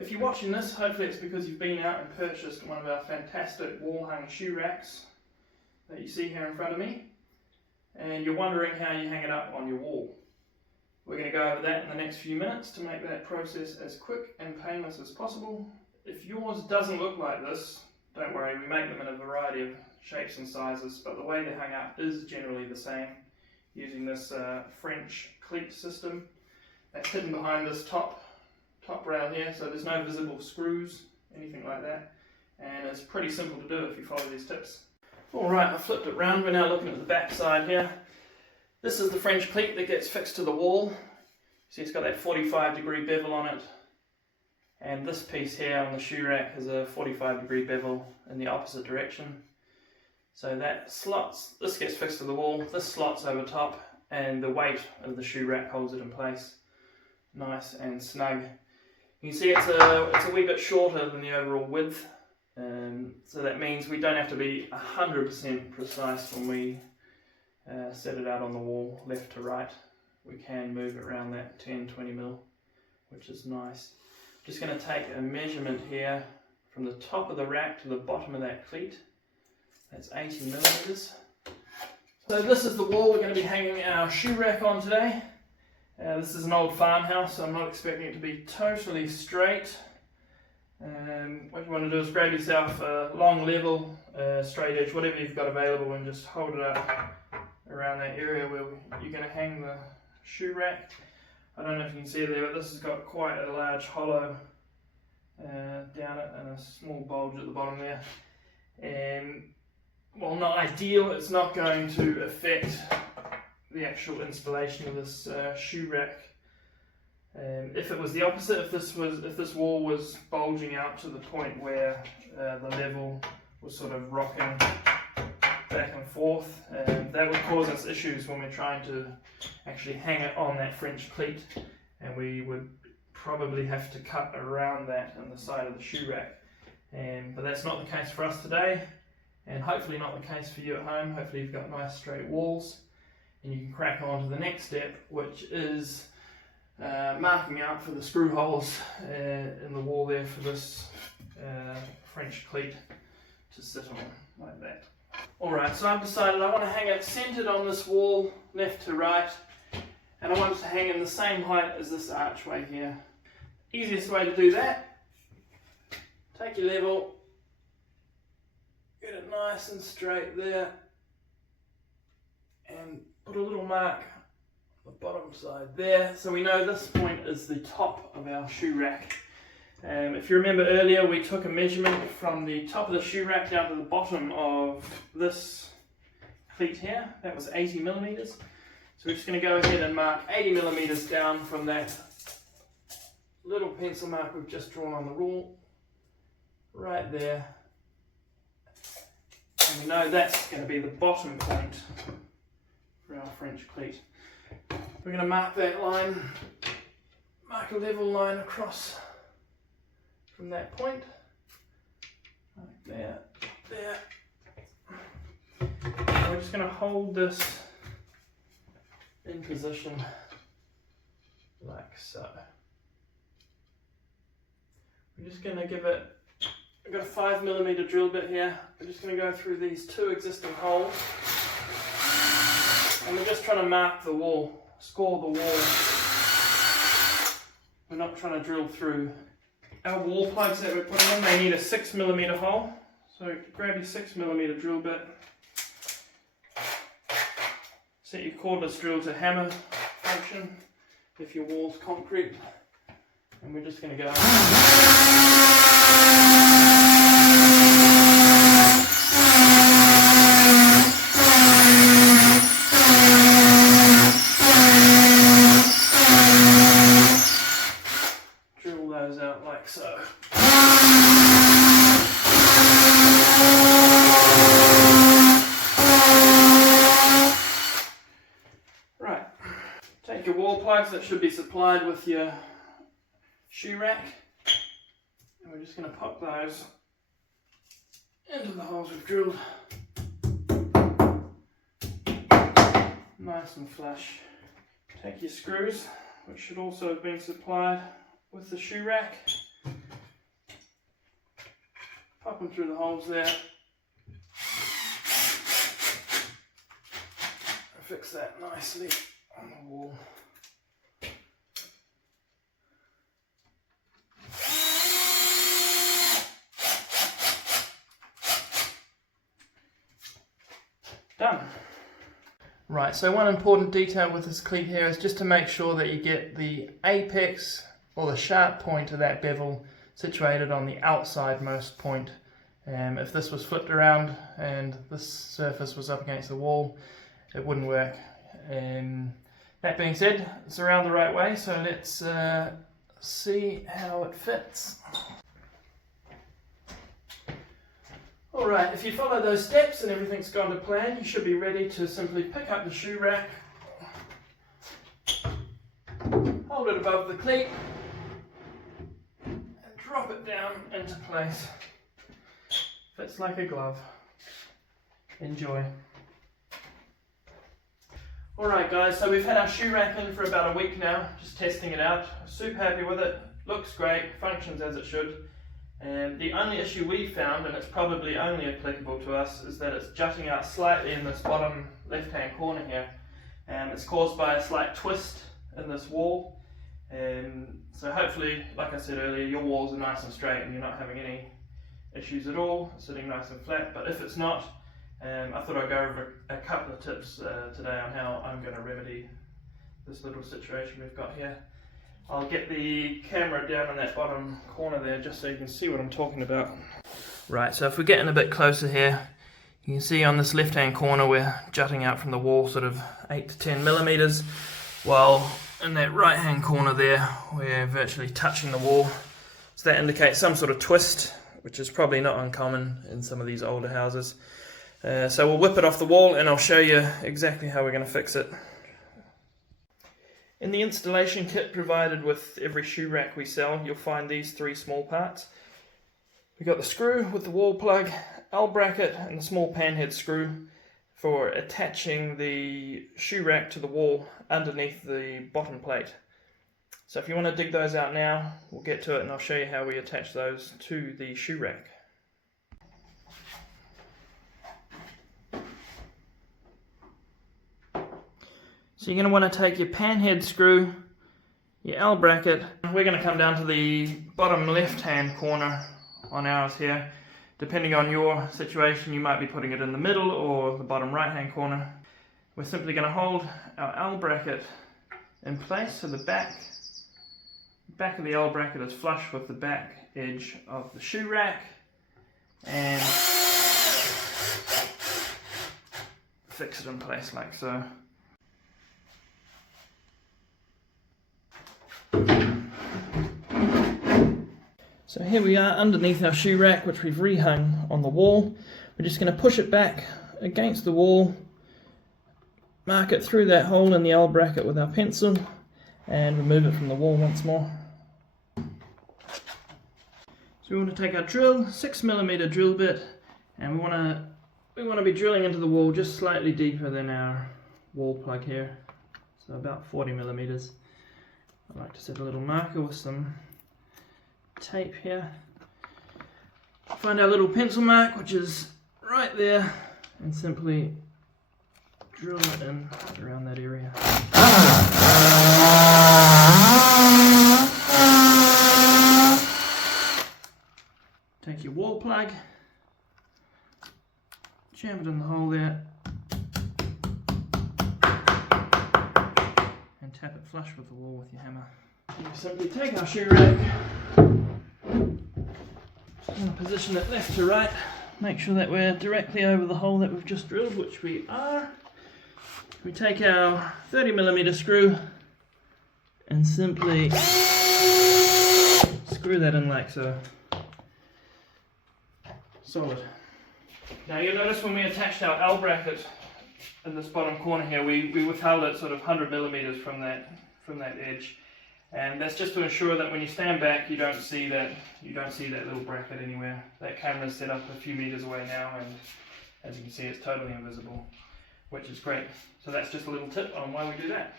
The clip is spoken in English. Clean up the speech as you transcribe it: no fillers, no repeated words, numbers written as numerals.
If you're watching this, hopefully it's because you've been out and purchased one of our fantastic wall hung shoe racks that you see here in front of me, and you're wondering how you hang it up on your wall. We're going to go over that in the next few minutes to make that process as quick and painless as possible. If yours doesn't look like this, don't worry, we make them in a variety of shapes and sizes, but the way they're hung up is generally the same, using this French cleat system that's hidden behind this top rail here, so there's no visible screws, anything like that, and it's pretty simple to do if you follow these tips. Alright, I flipped it round, we're now looking at the back side here. This is the French cleat that gets fixed to the wall. See, it's got that 45-degree bevel on it, and this piece here on the shoe rack has a 45-degree bevel in the opposite direction. So that slots, this gets fixed to the wall, this slots over top, and the weight of the shoe rack holds it in place nice and snug. You can see it's a wee bit shorter than the overall width, so that means we don't have to be 100% precise when we set it out on the wall left to right. We can move it around that 10-20 mil, which is nice. Just going to take a measurement here from the top of the rack to the bottom of that cleat. That's 80 millimeters. So this is the wall we're going to be hanging our shoe rack on today. This is an old farmhouse, so I'm not expecting it to be totally straight. What you want to do is grab yourself a long level, straight edge, whatever you've got available, and just hold it up around that area where you're going to hang the shoe rack. I don't know if you can see it there, but this has got quite a large hollow down it and a small bulge at the bottom there. While not ideal, it's not going to affect the actual installation of this shoe rack. If it was the opposite, if this wall was bulging out to the point where the level was sort of rocking back and forth, that would cause us issues when we're trying to actually hang it on that French cleat, and we would probably have to cut around that on the side of the shoe rack. But that's not the case for us today, and hopefully not the case for you at home. Hopefully you've got nice straight walls, and you can crack on to the next step, which is marking out for the screw holes in the wall there for this French cleat to sit on, like that. Alright, so I've decided I want to hang it centered on this wall, left to right, and I want it to hang in the same height as this archway here. Easiest way to do that, take your level, get it nice and straight there, and put a little mark on the bottom side there, so we know this point is the top of our shoe rack. If you remember earlier, we took a measurement from the top of the shoe rack down to the bottom of this cleat here. That was 80 millimeters. So we're just going to go ahead and mark 80 millimeters down from that little pencil mark we've just drawn on the rule, right there. And we know that's going to be the bottom point for our French cleat. We're going to mark that line, mark a level line across from that point, like there. And we're just going to hold this in position like so. We're just going to give it, I've got a 5mm drill bit here. We're just going to go through these two existing holes, and we're just trying to mark the wall, score the wall. We're not trying to drill through. Our wall plugs that we're putting in, they need a 6mm hole. So grab your 6mm drill bit, set your cordless drill to hammer function if your wall's concrete, and we're just going to go drill those out like so. Right, take your wall plugs that should be supplied with your shoe rack, and we're just going to pop those into the holes we've drilled, nice and flush. Take your screws, which should also have been supplied with the shoe rack, pop them through the holes there. Fix that nicely on the wall. Done. Right, so one important detail with this cleat here is just to make sure that you get the apex or the sharp point of that bevel situated on the outside most point. If this was flipped around and this surface was up against the wall, it wouldn't work. That being said, it's around the right way, so let's see how it fits. Alright, if you follow those steps and everything's gone to plan, you should be ready to simply pick up the shoe rack, hold it above the cleat, and drop it down into place. Fits like a glove. Enjoy. Alright guys, so we've had our shoe rack in for about a week now, just testing it out. Super happy with it, looks great, functions as it should. And the only issue we found, and it's probably only applicable to us, is that it's jutting out slightly in this bottom left hand corner here. It's caused by a slight twist in this wall. So hopefully, like I said earlier, your walls are nice and straight and you're not having any issues at all, sitting nice and flat. But if it's not, I thought I'd go over a couple of tips today on how I'm going to remedy this little situation we've got here. I'll get the camera down in that bottom corner there just so you can see what I'm talking about. Right, so if we're getting a bit closer here, you can see on this left hand corner we're jutting out from the wall sort of 8 to 10 millimeters, while in that right hand corner there we're virtually touching the wall. So that indicates some sort of twist, which is probably not uncommon in some of these older houses. So we'll whip it off the wall and I'll show you exactly how we're going to fix it. In the installation kit provided with every shoe rack we sell, you'll find these three small parts. We've got the screw with the wall plug, L bracket and the small panhead screw for attaching the shoe rack to the wall underneath the bottom plate. So if you want to dig those out now, we'll get to it and I'll show you how we attach those to the shoe rack. So you're going to want to take your panhead screw, your L bracket. We're going to come down to the bottom left hand corner on ours here. Depending on your situation, you might be putting it in the middle or the bottom right hand corner. We're simply going to hold our L bracket in place so the back of the L bracket is flush with the back edge of the shoe rack, and fix it in place like so. So here we are underneath our shoe rack, which we've rehung on the wall. We're just going to push it back against the wall, mark it through that hole in the L bracket with our pencil, and remove it from the wall once more. So we want to take our drill, 6mm drill bit, and we want to be drilling into the wall just slightly deeper than our wall plug here, so about 40mm. I like to set a little marker with some tape here. Find our little pencil mark, which is right there, and simply drill it in around that area. Take your wall plug, jam it in the hole there, and tap it flush with the wall with your hammer. You simply take our shoe rack, position it left to right, make sure that we're directly over the hole that we've just drilled, which we are. We take our 30mm screw and simply screw that in like so. Solid. Now you'll notice when we attached our L bracket in this bottom corner here, we withheld it sort of 100mm from that edge. And that's just to ensure that when you stand back, you don't see that little bracket anywhere. That camera's set up a few meters away now, and as you can see, it's totally invisible, which is great. So that's just a little tip on why we do that.